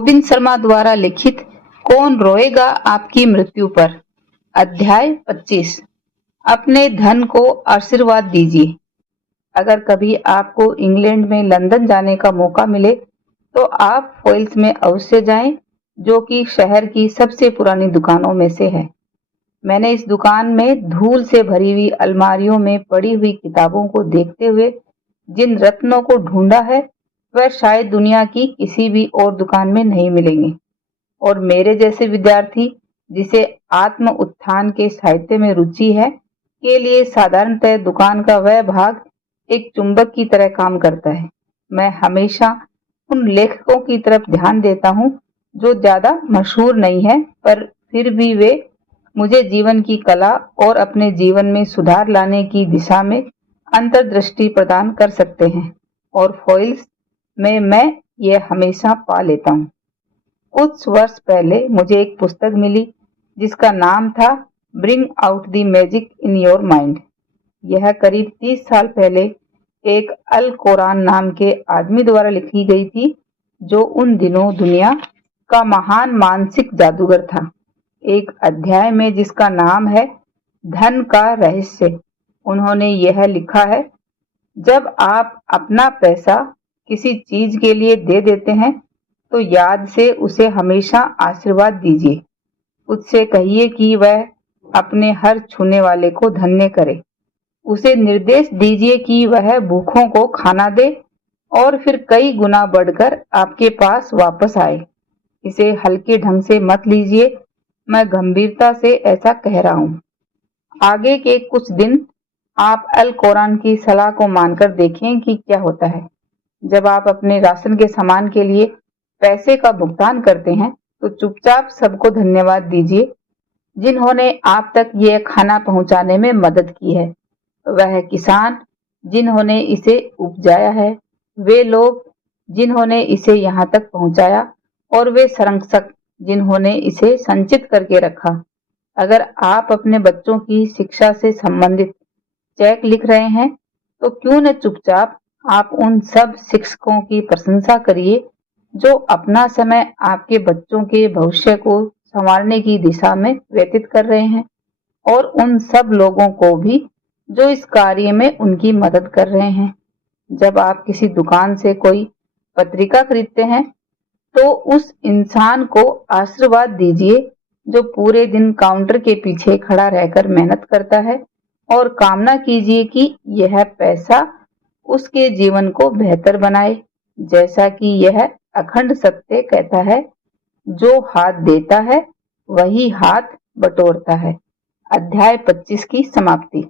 गोविंद शर्मा द्वारा लिखित कौन रोएगा आपकी मृत्यु पर। अध्याय 25। अपने धन को आशीर्वाद दीजिए। अगर कभी आपको इंग्लैंड में लंदन जाने का मौका मिले तो आप फोइल्स में अवश्य जाएं, जो कि शहर की सबसे पुरानी दुकानों में से है। मैंने इस दुकान में धूल से भरी हुई अलमारियों में पड़ी हुई किताबों को देखते हुए जिन रत्नों को ढूंढा है वह शायद दुनिया की किसी भी और दुकान में नहीं मिलेंगे। और मेरे जैसे विद्यार्थी जिसे आत्म उत्थान के साहित्य में रुचि है के लिए साधारणतः दुकान का वह भाग एक चुंबक की तरह काम करता है। मैं हमेशा उन लेखकों की तरफ ध्यान देता हूँ जो ज्यादा मशहूर नहीं है, पर फिर भी वे मुझे जीवन की कला और अपने जीवन में सुधार लाने की दिशा में अंतर्दृष्टि प्रदान कर सकते हैं। और फॉइल्स में मैं ये हमेशा पा लेता हूँ। कुछ वर्ष पहले मुझे एक पुस्तक मिली जिसका नाम था bring out the magic in your mind. यह करीब 30 साल पहले एक अल कोरान नाम के आदमी द्वारा लिखी गई थी, जो उन दिनों दुनिया का महान मानसिक जादूगर था। एक अध्याय में जिसका नाम है धन का रहस्य, उन्होंने यह लिखा है, जब आप अपना पैसा किसी चीज के लिए दे देते हैं तो याद से उसे हमेशा आशीर्वाद दीजिए। उससे कहिए कि वह अपने हर छूने वाले को धन्य करे। उसे निर्देश दीजिए कि वह भूखों को खाना दे और फिर कई गुना बढ़कर आपके पास वापस आए। इसे हल्के ढंग से मत लीजिए, मैं गंभीरता से ऐसा कह रहा हूँ। आगे के कुछ दिन आप अल कुरान की सलाह को मानकर देखें कि क्या होता है। जब आप अपने राशन के सामान के लिए पैसे का भुगतान करते हैं तो चुपचाप सबको धन्यवाद दीजिए जिन्होंने आप तक यह खाना पहुंचाने में मदद की है। वह किसान जिन्होंने इसे उपजाया है, वे लोग जिन्होंने इसे यहाँ तक पहुंचाया, और वे संरक्षक जिन्होंने इसे संचित करके रखा। अगर आप अपने बच्चों की शिक्षा से संबंधित चेक लिख रहे हैं तो क्यों न चुपचाप आप उन सब शिक्षकों की प्रशंसा करिए जो अपना समय आपके बच्चों के भविष्य को संवारने की दिशा में व्यतीत कर रहे हैं, और उन सब लोगों को भी जो इस कार्य में उनकी मदद कर रहे हैं। जब आप किसी दुकान से कोई पत्रिका खरीदते हैं तो उस इंसान को आशीर्वाद दीजिए जो पूरे दिन काउंटर के पीछे खड़ा रहकर मेहनत करता है, और कामना कीजिए कि यह पैसा उसके जीवन को बेहतर बनाए, जैसा कि यह अखंड सत्य कहता है, जो हाथ देता है वही हाथ बटोरता है। अध्याय 25 की समाप्ति।